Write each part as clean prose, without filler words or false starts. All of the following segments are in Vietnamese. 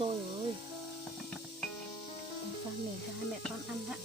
sôi rồi. Sang mình cho hai mẹ con ăn ạ.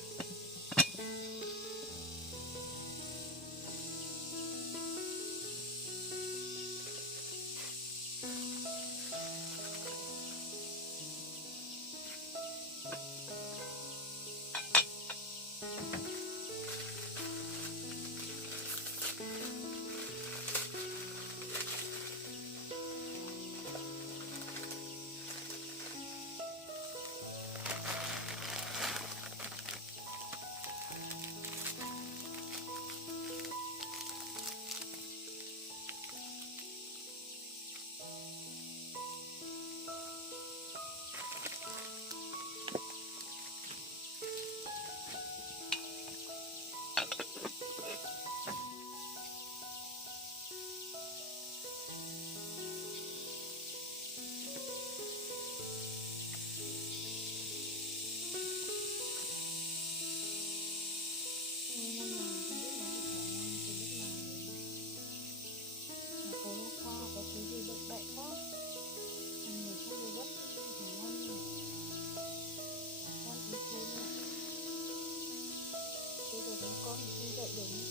Con đi dậy được nhé.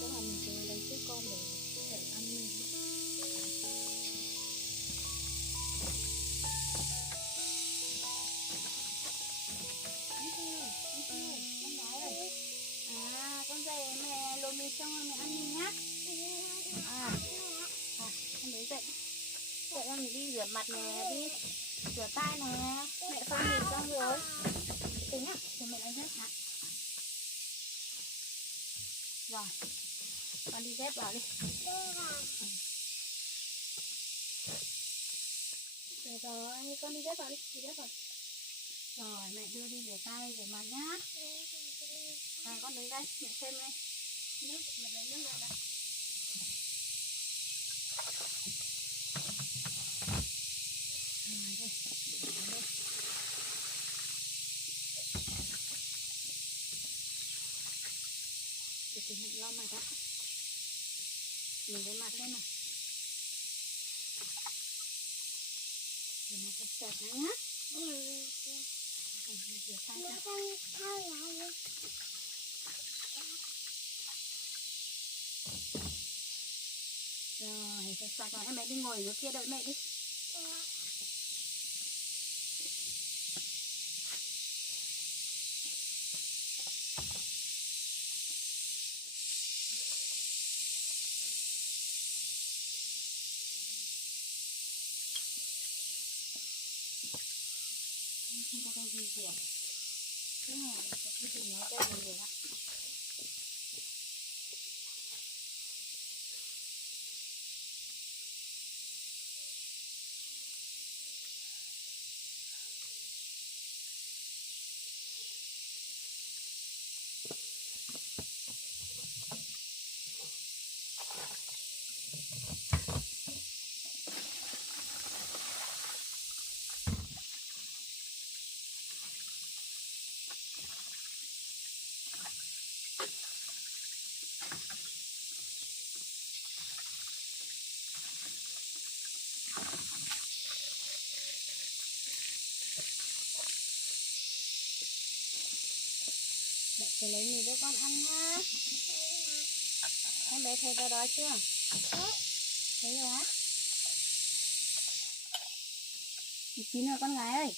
Có là mình sẽ lấy chiếc con để ăn mình. Con nói ơi. À, con dậy mẹ luộc mì xong rồi mẹ ăn mình nhá. Con lấy dậy. Dậy em mình đi rửa mặt nè, đi rửa tay nè. Mẹ pha mì xong rồi. Tính ạ, thì mẹ lấy dép hả? Rồi, con đi dép vào đi. Rồi, con đi dép vào đi, đi dép vào. Rồi, mẹ đưa đi rửa tay, rửa mặt nhá. Rồi, con đứng đây, mẹ xem đây. Nước, mẹ lấy nước ra đây. Rồi, đây, đây. Để mình lau mặt đó. Mình lấy mặt lên này. Rửa mặt sạch sạch nhá. Rửa tay ra. Rồi, sạch sạch rồi. Em mẹ đi ngồi dưới kia đợi mẹ đi. Không có cái gì rửa. Thế này, có cái gì nó đây rồi ạ. Mẹ sẽ lấy mì cho con ăn nhá. Em bé thấy tao đói chưa? Thấy rồi hả? Chín rồi con gái ơi.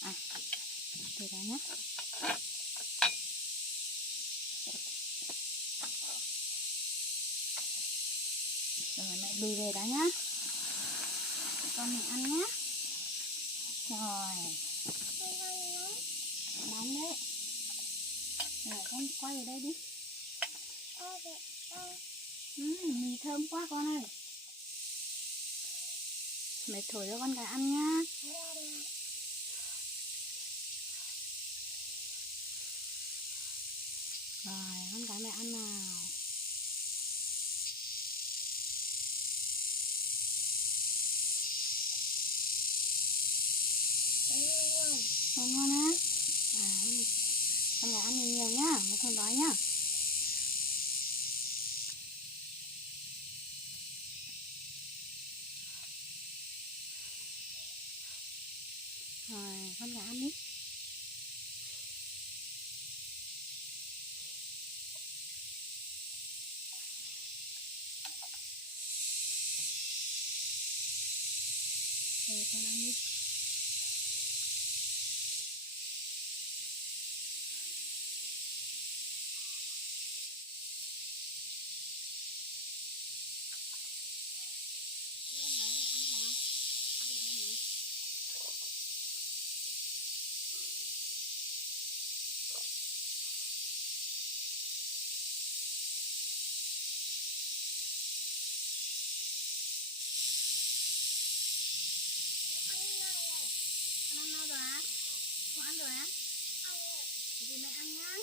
À, thế đó nhá. Rồi mẹ đi về đó nhá. Con mình ăn nhá. Rồi. Nóng đấy. Rồi con quay ở đây đi. Mì thơm quá con ơi. Mẹ thổi cho con gái ăn nhá. Rồi con gái mẹ ăn nào. Ngon ngon á. Con gái ăn nhiều nhá, mẹ không đói nhá. con ăn đi. Con ăn no rồi á? Con ăn rồi á? Thì mẹ ăn nhá.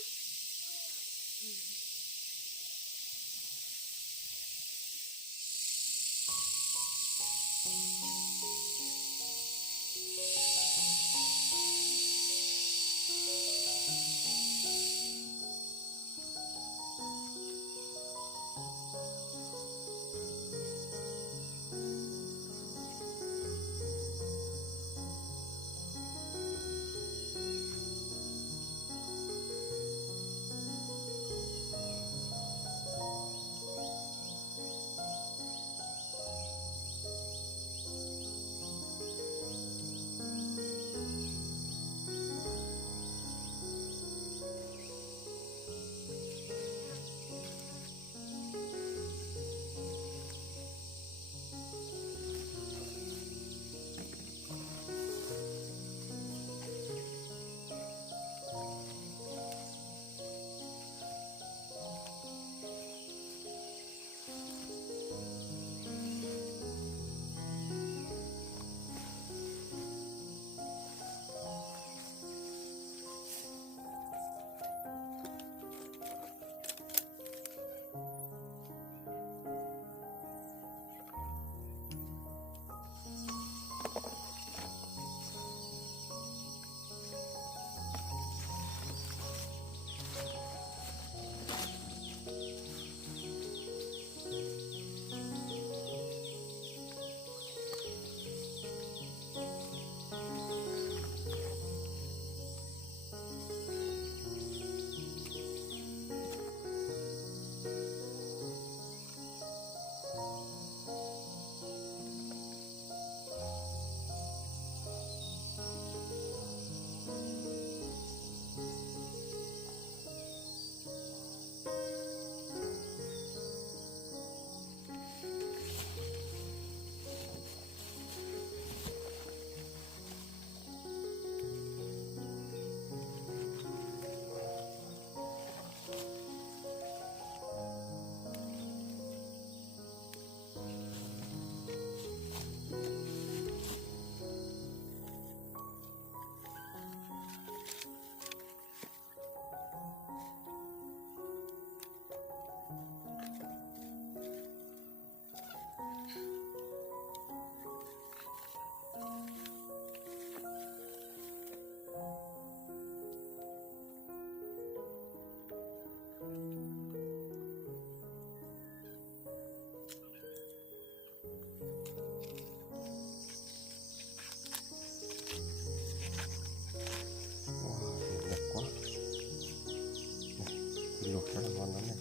Luộc rất là ngon lắm này.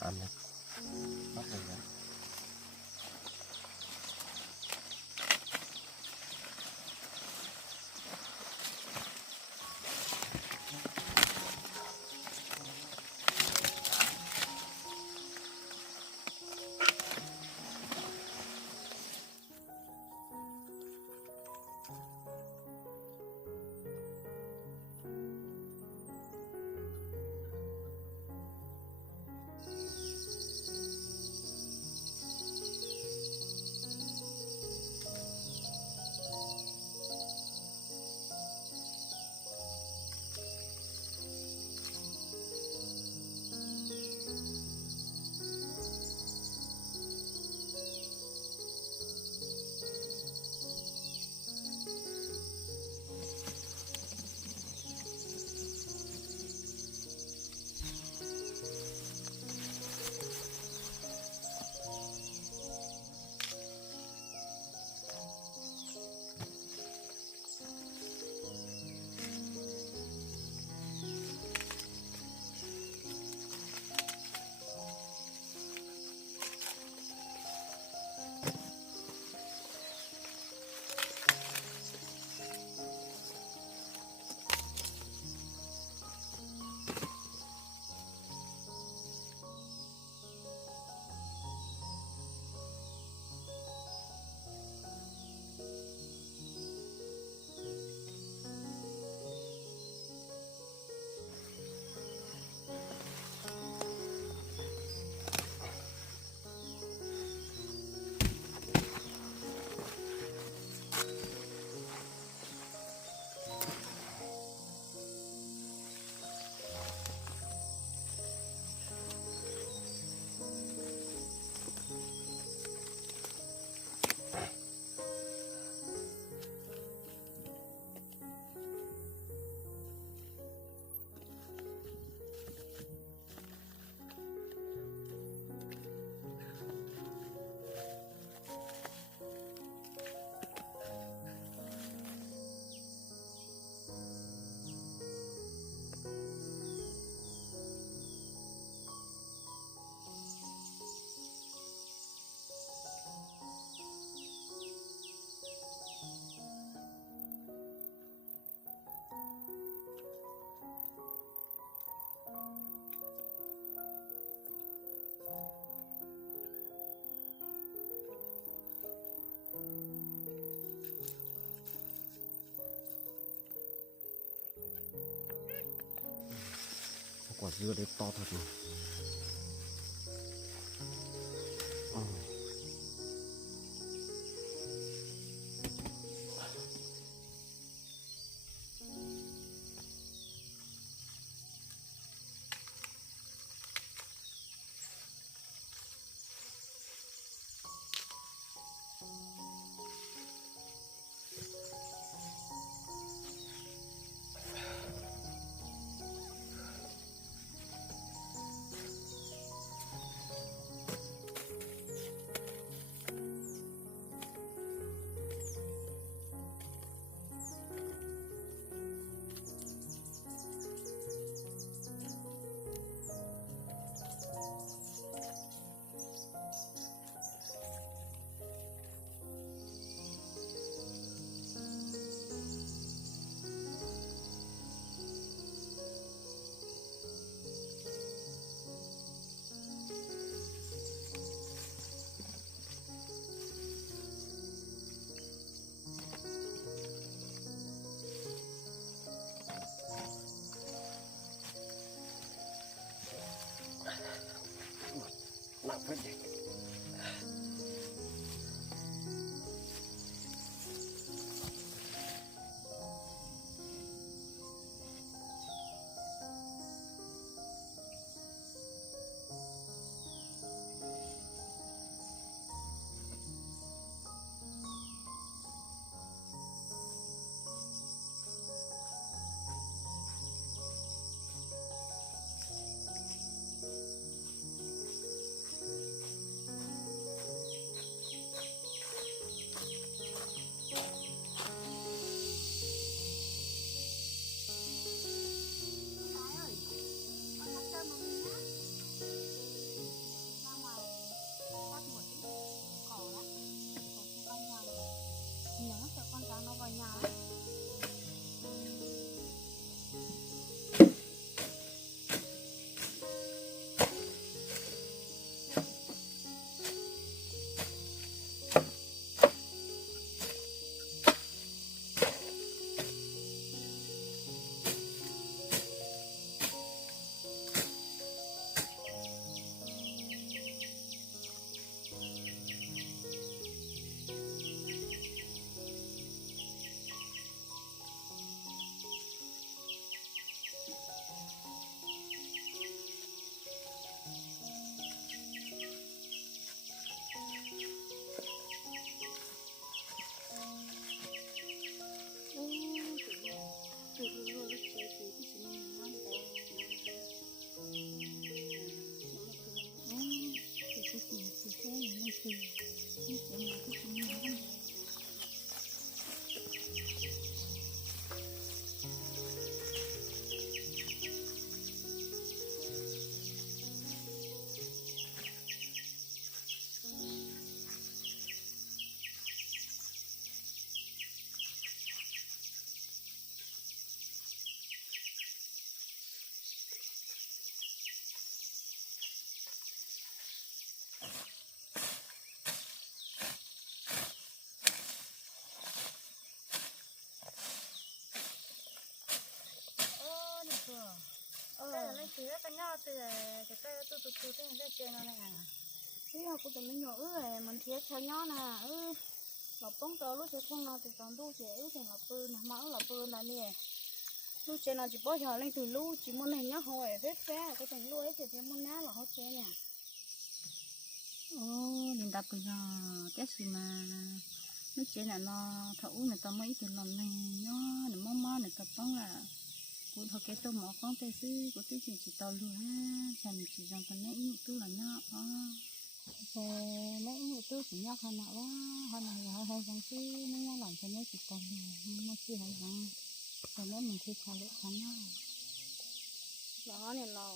Ăn này, bắt này ra. quả dưa đấy to thật này. Nặng phết đấy. cái nhỏ từ cái tay từ từ cái trên nó này thế là cô tụi mình nhỏ mình thiệt cho nhỏ nè lọc bông tơ lúc chơi không nó thì toàn đu chơi thì lọc bự nè máu lọc bự là nè lúc chơi nó chỉ bỏ nhỏ lên từ lúc chỉ muốn này nhá hồi vết phé cô thành lúc ấy thì muốn ná là hot chơi nè mình đập cái cái gì mà lúc chơi là nó thấu người ta mấy thì lần này nó để mò người ta bóng là cô thôi cái tôi mỏ con tay sư cô tôi chỉ tao luôn ha thành chỉ rằng cái nãy tôi là nhọ thì nãy tôi chỉ nhọ hơn nào đó hơn nào hơn rằng sư nó làm cho nó chỉ tao luôn nó chưa hay rằng rồi nếu mình thi thao lúc thắng đó này lò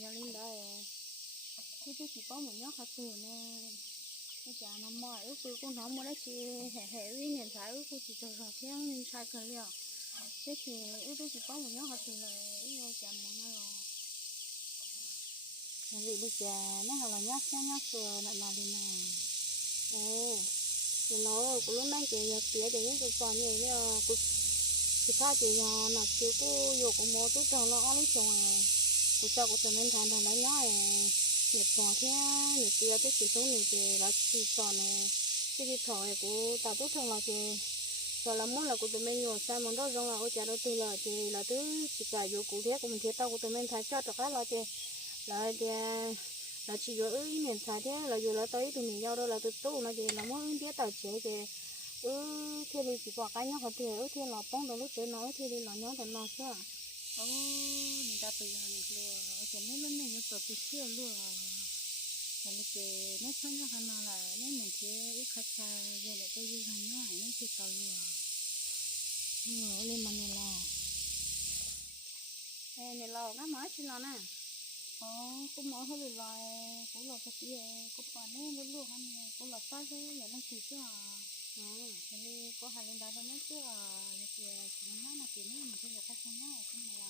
gia linh đây tôi chỉ có một nhóc hạt từ nè cái chả nó mỏi ước con nó mua đấy chị hệ uy nhìn thấy ước chỉ cho rồi khen sai cần liệu thế thì ước chỉ có một nhóc hạt từ này ước chả muốn nó rồi là gì đi chả nó là nhóc rồi là đi nào thì nó cũng lúc nãy chị nhập tía thì những cái con như thế cô thì tha chị nhỏ là cô vô cũng mua tốt cho nó lấy chồng này cô cho cô tụi mình thành là nhớ nhật bò thế nhật kia tới chỉ số nhật thì là chỉ còn này cái đi thổi cô tạo tốt hơn là thì rồi là muốn là cô tụi mình nhiều sao món đó rong là ôi chả đâu từ là thì là thứ chỉ cả vô cụ thế của mình thế tao của tụi mình thay cho cái là thì là chỉ có ý miền xài thế là dù là tới tụi mình nhau đâu là từ tu nó thì là muốn biết tao chế thì thế thì chỉ qua cái nhau họ thì thế là bông đâu lúc chế nói thế thì là nhau thành nó sao người ta bây giờ này luôn cho nên lần này nó tổ chức chưa luôn cho nên cái nó phân ra hàng nào là nên mình thấy ít khách hàng về lại tôi đi hàng nhau nó thì tao luôn lên mà này lò nó mới xin nó nè cũng nói hơi lại cũng là cái gì cũng còn nên luôn luôn anh cũng là sao thế giờ nó chỉ chứ cho nên có hai lần đó nó chứ là thì nó là kiểu như mình thấy là khách hàng nhau cũng là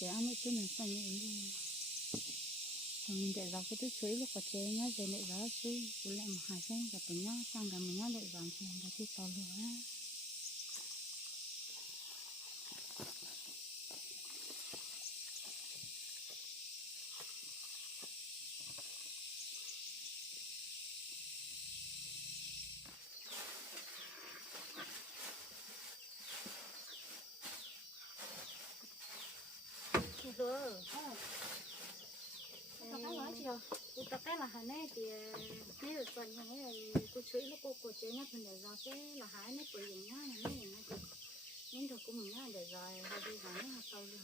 để ăn ấy tôi mình phải như luôn mình để vào cái túi suối lúc có chế nhá để lại đó suy cũng lại một hai sen và tụi nhá sang cả mình nhá lại vào thì là cái to luôn á rồi tao cái nói chưa cô tao cái là hàng này thì mấy được phần hàng này cô suy lúc cô chế nhá phần để rồi cái là hái nó tự dùng nhá này nó nên được cũng mình nhá để rồi hay đi hái nó sâu luôn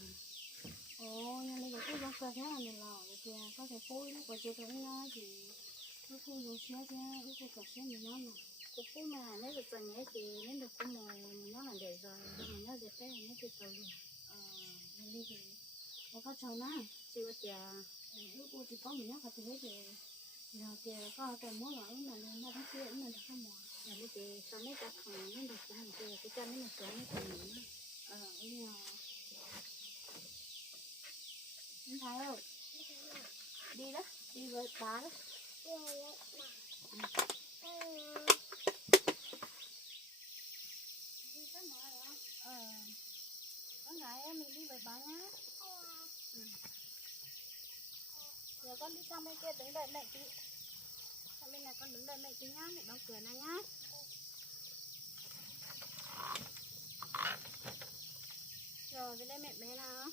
nhưng mà cái bác cơ thế là mình lò thì có thể phôi nó có chế tới nó thì nó phôi dùng xe chứ nó phôi cả xe mình nhá mà cô phôi mà mấy được phần nhé thì nên được cũng mình nhá là để rồi mình nhá để cái nó thì sâu luôn mình đi thì có cháu na chưa thì lúc cô thì có mình nhắc thì thế thì giờ thì có cái món là nó đã chưa nó đã không mòn là bây giờ sau mấy cái thằng nó được cái hàng kia cái chân nó sửa nó còn nữa nhưng mà anh thấy không đi đó đi với bà đó con gái em mình đi với bà nhá giờ con đi sang bên kia đứng đợi mẹ chị sang bên này con đứng đợi mẹ chị nhá mẹ đóng cửa này nhá rồi bên đây mẹ bé nào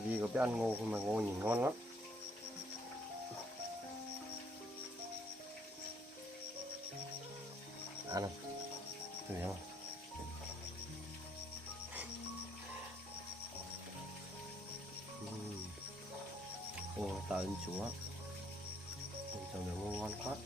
gì có biết ăn ngô không mà ngô nhìn ngon lắm. Ăn không? Thử không? Ồ, tạ ơn Chúa. Trồng được ngô ngon quá.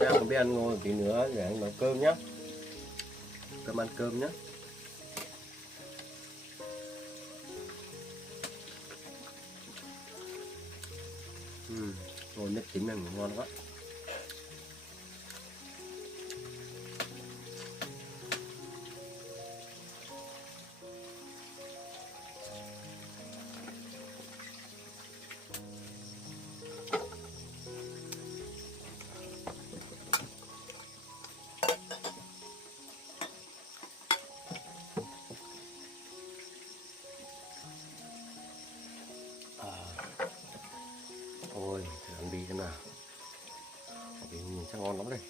Em không biết ăn ngô tí nữa để anh nấu cơm nhá. Cơm ăn cơm nhá. Ngô nếp chín này ngon quá. Ôi, thử ăn bì xem nào. Bì nhìn chắc ngon lắm đây.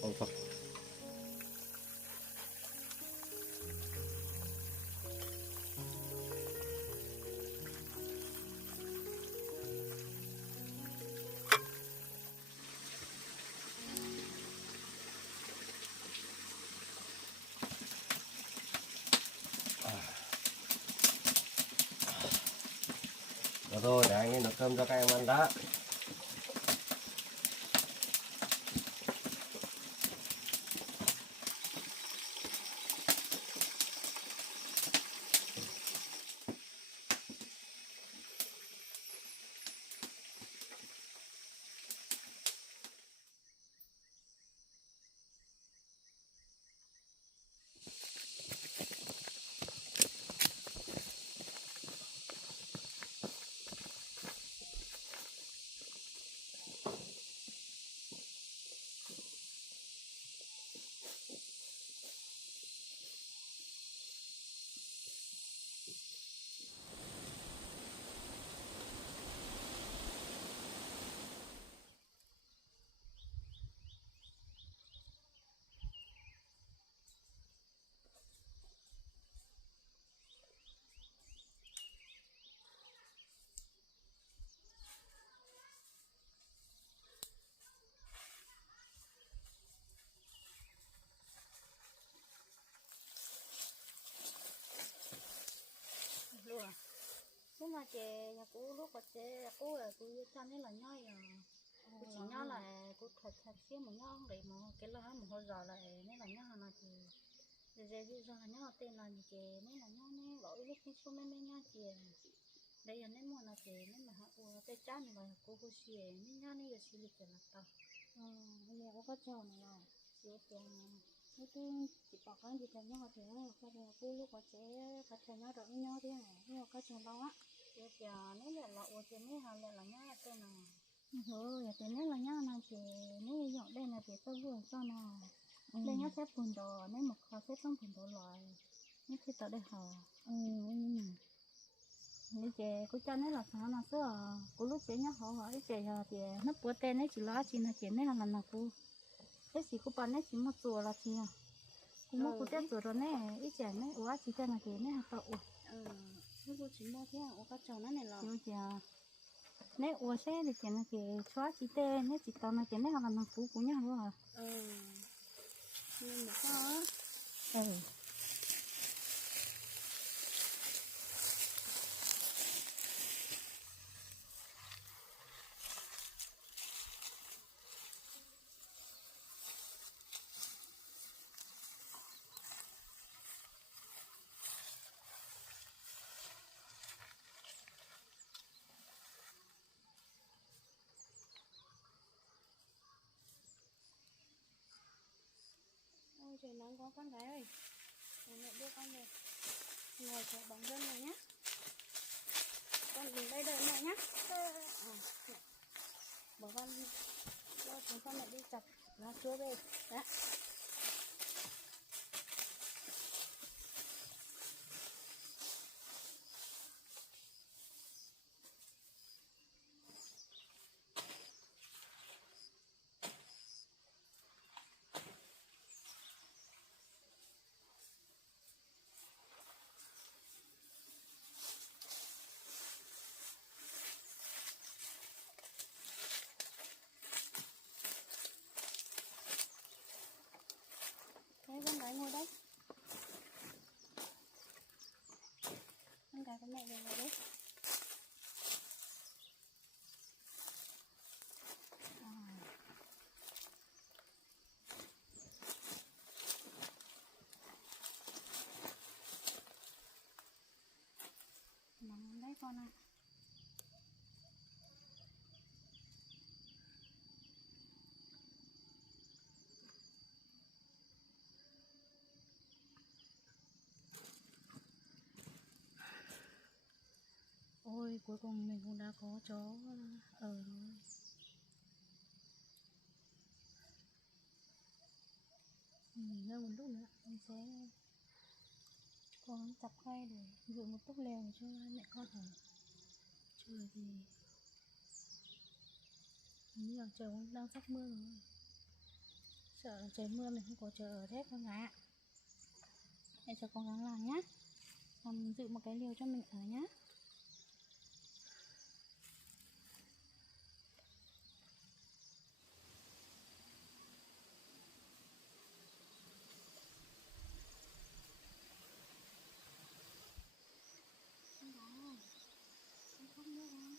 Ngon thật. Được rồi, để anh ấy nấu cơm cho các em ăn đã. Luôn. Lúc mà chị nhà cô lúc mà chị cô là cô cho nên là nhoi cô chỉ nhoi là cô thật thật xíu mà nhoi để mà cái lá mà hồi giờ là nên là nhoi là chị giờ giờ nhoi tên là chị nên là nhoi nên lỗi lúc khi xuống nên nhoi chị đây là nên mua là chị nên mà họ tay trái này là cô cô xì nên nhoi nên giờ xì lịch là tao bây giờ có chồng này xíu tiền nó cứ chỉ bỏ cái gì thành nhau thì nó có thể cô lúc có chế có thể nhau được nhau thế này nhưng mà có chồng bao á xíu tiền nếu là chị nên họ là nhoi tên là rồi thì nếu là nhau này thì nếu như dọn đây là thì tôi vừa cho nào đây nhá xếp bùn đồ nếu mà khó xếp trong bùn đồ loại nếu khi tới đây hở nếu chị cô cho nên là sao là sữa cô lúc chị nhá họ hỏi chị thì nó bữa tên ấy chỉ lo chị là chị nên là cô thế chỉ cô bán ấy chỉ một chùa là chị cô mua cô tết rồi nè ít trẻ nè ủa chị tên là chị nè tao lúc cô chỉ mua thế ở các chồng nó này là chị nè ủa xe thì chị là chị xóa chị tên nè chị tao là chị nè là nàng cũ nhá đúng không nhưng mà sao á ôi trời nắng quá con gái ơi mẹ đưa con về ngồi chờ bóng dân này nhá. Con đứng đây đợi mẹ nhá. Mẹ. Bỏ con lo chúng con lại đi chặt lá chúa về. Đấy. Thế con gái ngồi đây. Con gái con mẹ về ngồi đấy. Nằm đấy con ạ. Ôi cuối cùng mình cũng đã có chó ở rồi. Mình nghỉ ngơi một lúc nữa mình sẽ cố gắng chặt cây để dựng một túp lều cho mẹ con ở. Trời thì như là trời cũng đang sắp mưa rồi. Sợ là trời mưa mình không có chỗ ở hết con gái ạ. Mẹ sẽ cố gắng làm nhá. Làm dựng một cái lều cho mình ở nhá. Con gái, con khóc nữa không?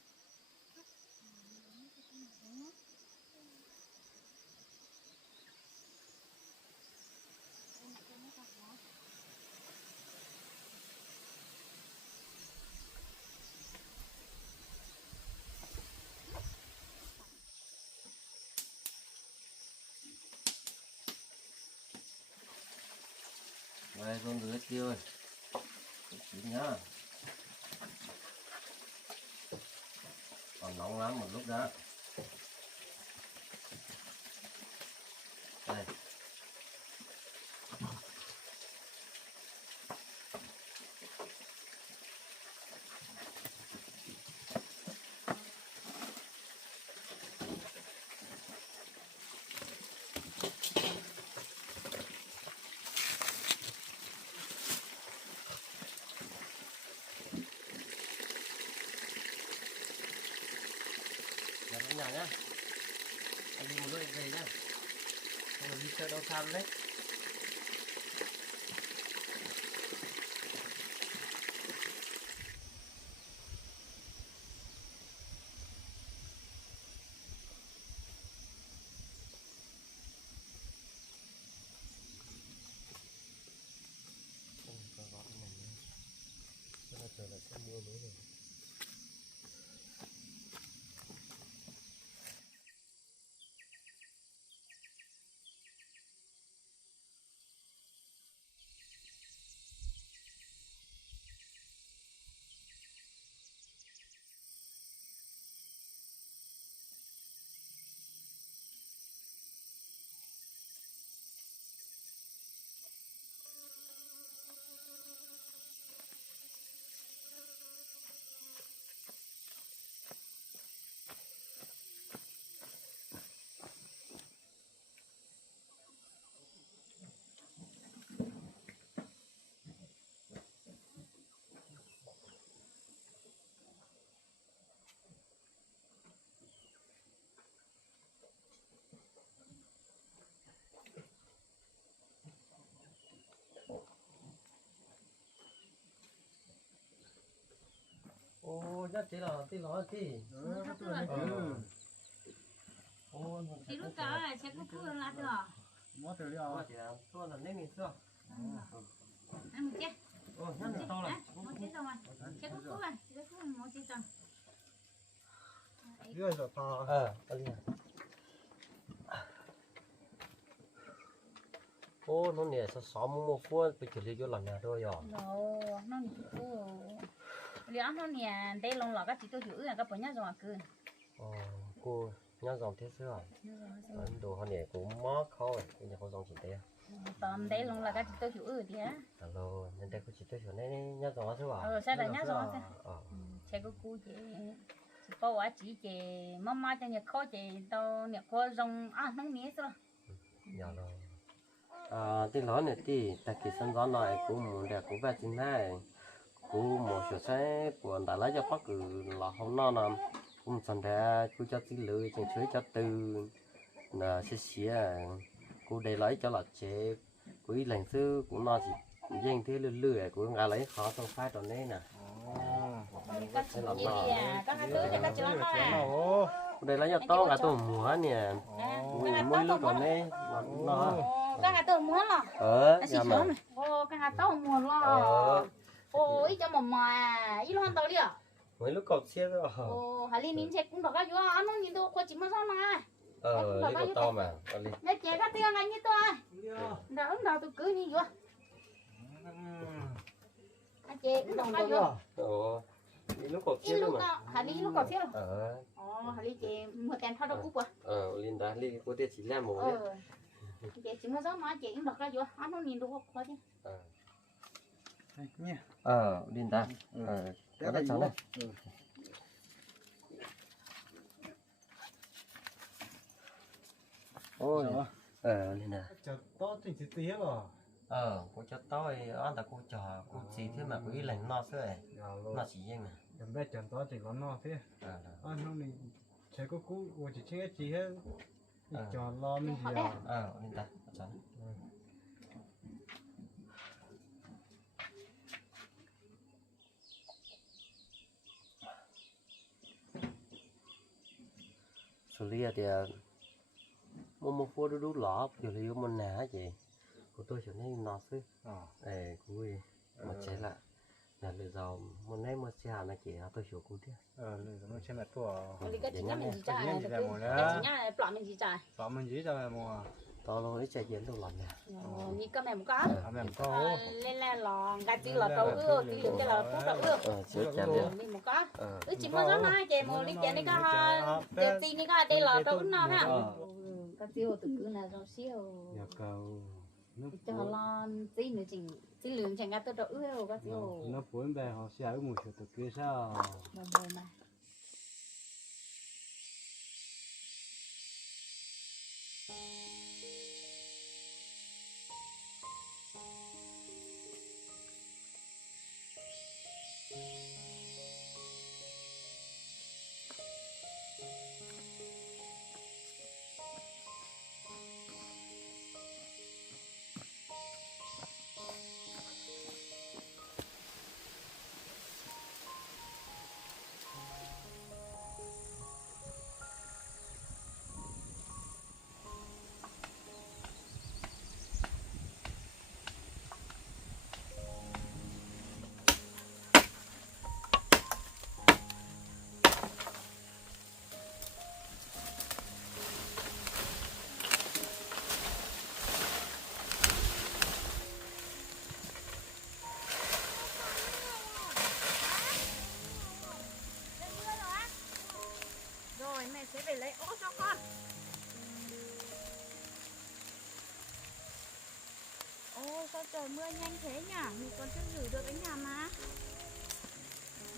Đây con rửa tiêu chín nhá. Còn nóng lắm một lúc đó. Đây. Nhà trong nhà nhá. Anh đi một lúc anh về nhá. Không là đi chơi đâu xa đấy. Trời lại sắp mưa mới rồi. Ô, nhất thế là tí nói tí. Ô, Thì lúc đó là sẽ có phương là được. mất rồi đi à? Chỉ là tôi là nên mình xưa. Ăn một chết. Ô, nhất là to này. Một chết rồi mà. Sẽ có phương này, sẽ có phương một chết rồi. Bây giờ to. Cái gì? ô nó nè sao xóm mua phua bây giờ đi vô làm nhà thôi rồi rồi nó thì cô liệu nó nè đây lòng lọ các chị tôi hiểu là các bạn nhá rồi cứ cô nhớ dòng thế xưa ấn đồ họ nè cũng mó khó rồi bây giờ có dòng chỉ thế tầm đây lòng là các chị tôi hiểu thì á alo nên đây có chỉ tôi hiểu này nhớ dòng thế à sao lại nhá rồi thế sẽ có cô chị bao quá chị mama cho nhà khó chị tao nhà khó rong nó mía rồi giờ rồi tí lớn này tí tại kỳ sân gió này cũng muốn đẹp cũng về trên này cũng một số xe của đã lấy cho bác cứ là không no nằm cũng sẵn ra cứ cho tí lưỡi chẳng chuối cho từ là xía cô để lấy cho là chế quý lành sư cũng nó chỉ riêng thế lưỡi của ngài lấy khó trong phái tròn đấy nè các chị các hai đứa các chị nó đây lấy cho to cả tôi múa nè mỗi lúc còn đây nó các hai đứa múa lo nhà mà các hai đứa múa lo ít cho mà ít luôn tao đi à mấy lúc cột xe rồi hà li nín chết cũng được cái gì nó nhìn tôi có chỉ mà sao mà lấy cột to mà nhớ chế các tiếng anh như tôi đã ứng đầu tôi cứ như vậy anh chị cũng được cái gì đi lúc cột xe mà hà li lúc cột xe hà li chị mua tiền thao đâu cúp à linh đã li có tiền chỉ làm một chị chỉ mua gió mà chị cũng được cái gì nó nhìn tôi có chứ linh đã có đấy cháu này ôi linh đã cho to thì chỉ tía rồi cô cho tôi ăn ta cô trò cô chỉ thế mà quý lành no xưa ấy nó chỉ riêng này đầm bé chẳng to chỉ có no thế nó này chơi có cú của chỉ chơi chỉ hết cho lo mình gì linh ta cháu xử lý thì một phố đu lọ kiểu là một nè chị của tôi trở nên nó xứ cúi mà chế lại là lừa giàu một nay một xe này chị tôi hiểu cúi đi lừa nó xem mặt của cái nhà mình gì trái cái nhà plot mình gì trái plot mình gì trái mua to luôn đấy chạy diễn đâu làm nè như cái mềm có lên lên lò gạch tí lò tàu ưa tí lượng cái lò phút đầu ưa chưa chạm được mình một có chỉ mới giống hai chị một ly chén đi có ha tí ní có đây lò tàu nào ha cái tiêu từ cứ là rau siêu cho lo tí nữa chỉnh tí lượng chẳng cái tàu ưa cái tiêu nó cuốn về họ sẽ ở một chỗ từ kia sao mà mẹ sẽ về lấy ố cho con. Ô sao trời mưa nhanh thế nhỉ? Mình còn chưa gửi được đến nhà mà.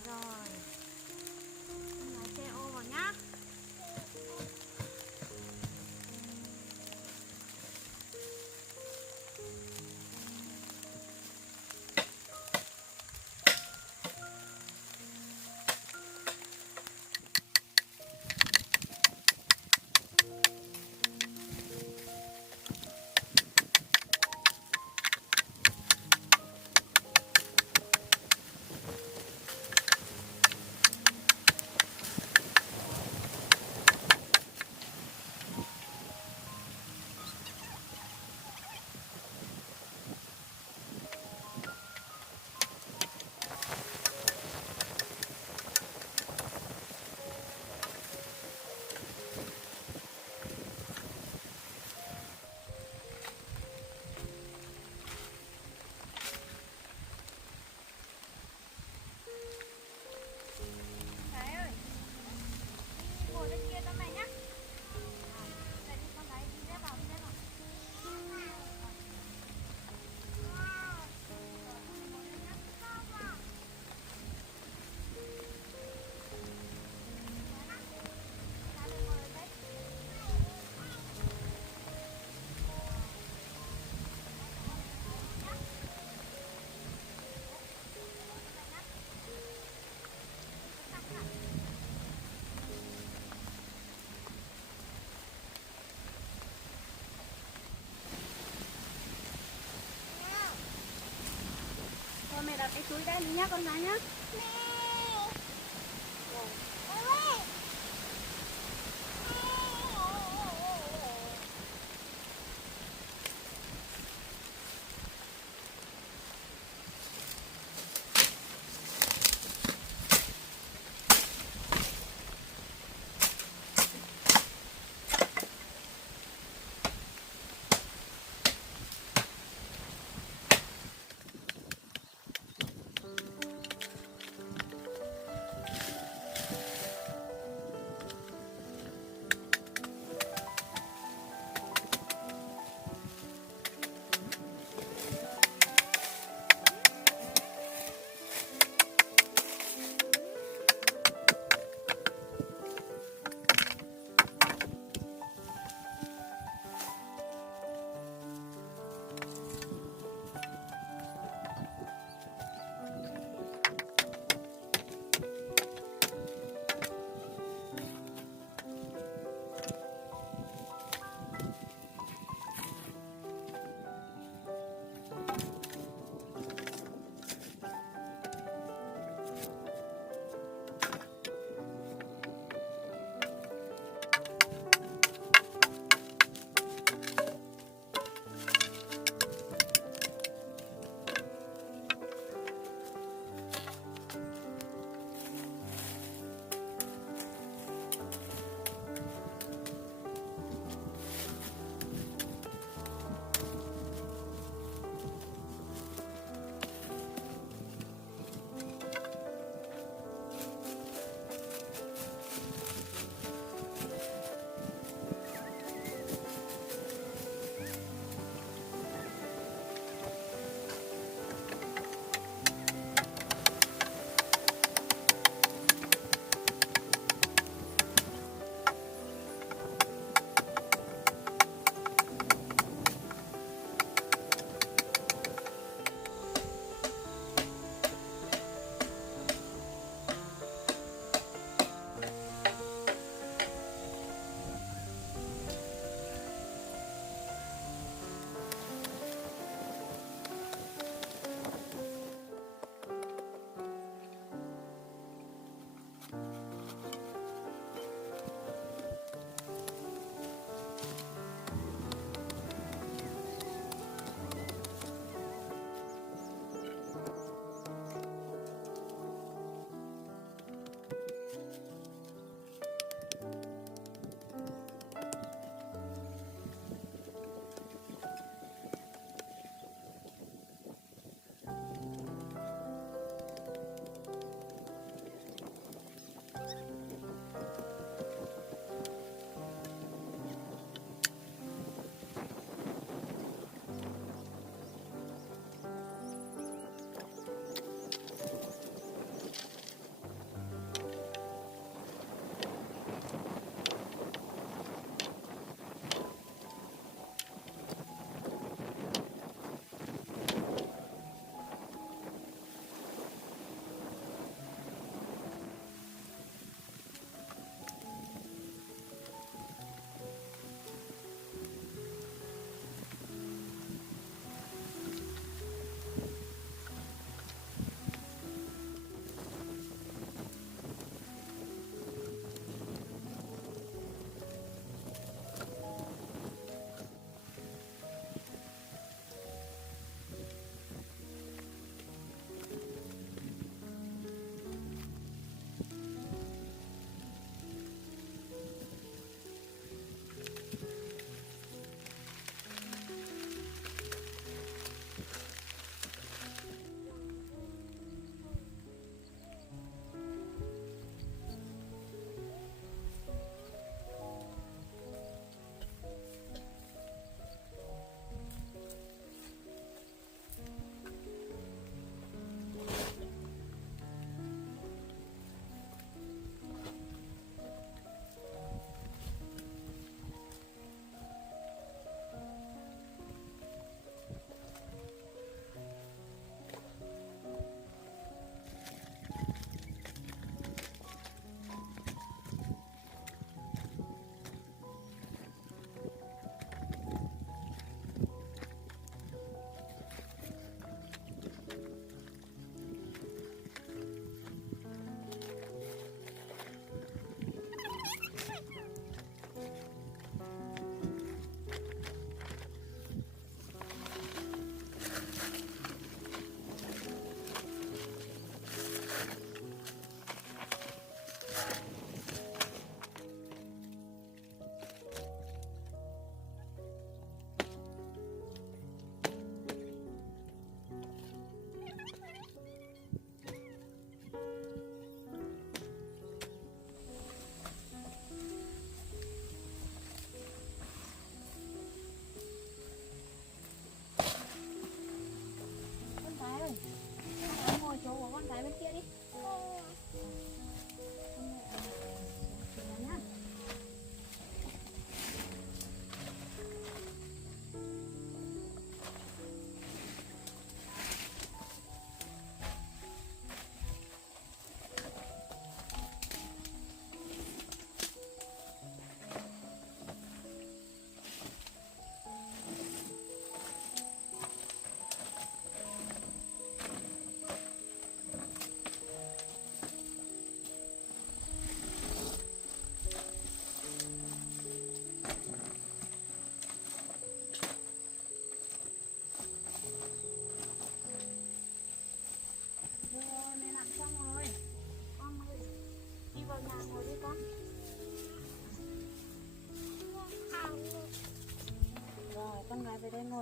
Rồi lái xe ô vào nhá. là cái túi đây nhá con gái nhá.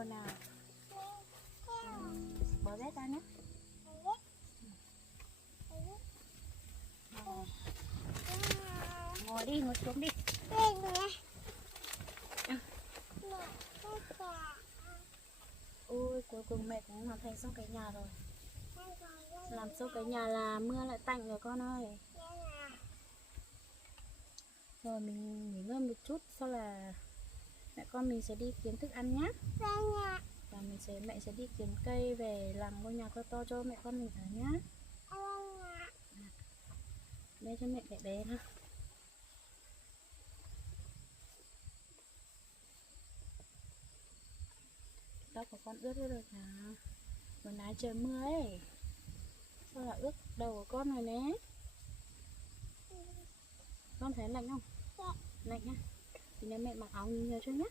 nào. Bỏ rét ra nhé. Ngồi đi, ngồi xuống đi. Ôi cuối cùng mẹ cũng hoàn thành xong cái nhà rồi. Làm xong cái nhà là mưa lại tạnh rồi con ơi. Rồi mình nghỉ ngơi một chút, sau là mẹ con mình sẽ đi kiếm thức ăn nhé. Và mẹ sẽ đi kiếm cây về làm ngôi nhà to cho mẹ con mình ở nhé. Đây cho mẹ bé bé ha. Tóc của con ướt hết rồi hả? Vừa nãy trời mưa ấy. Sao là ướt đầu của con rồi nè. Con thấy lạnh không? Lạnh nhá. Thì nếu mẹ mặc áo nhiều cho nhé.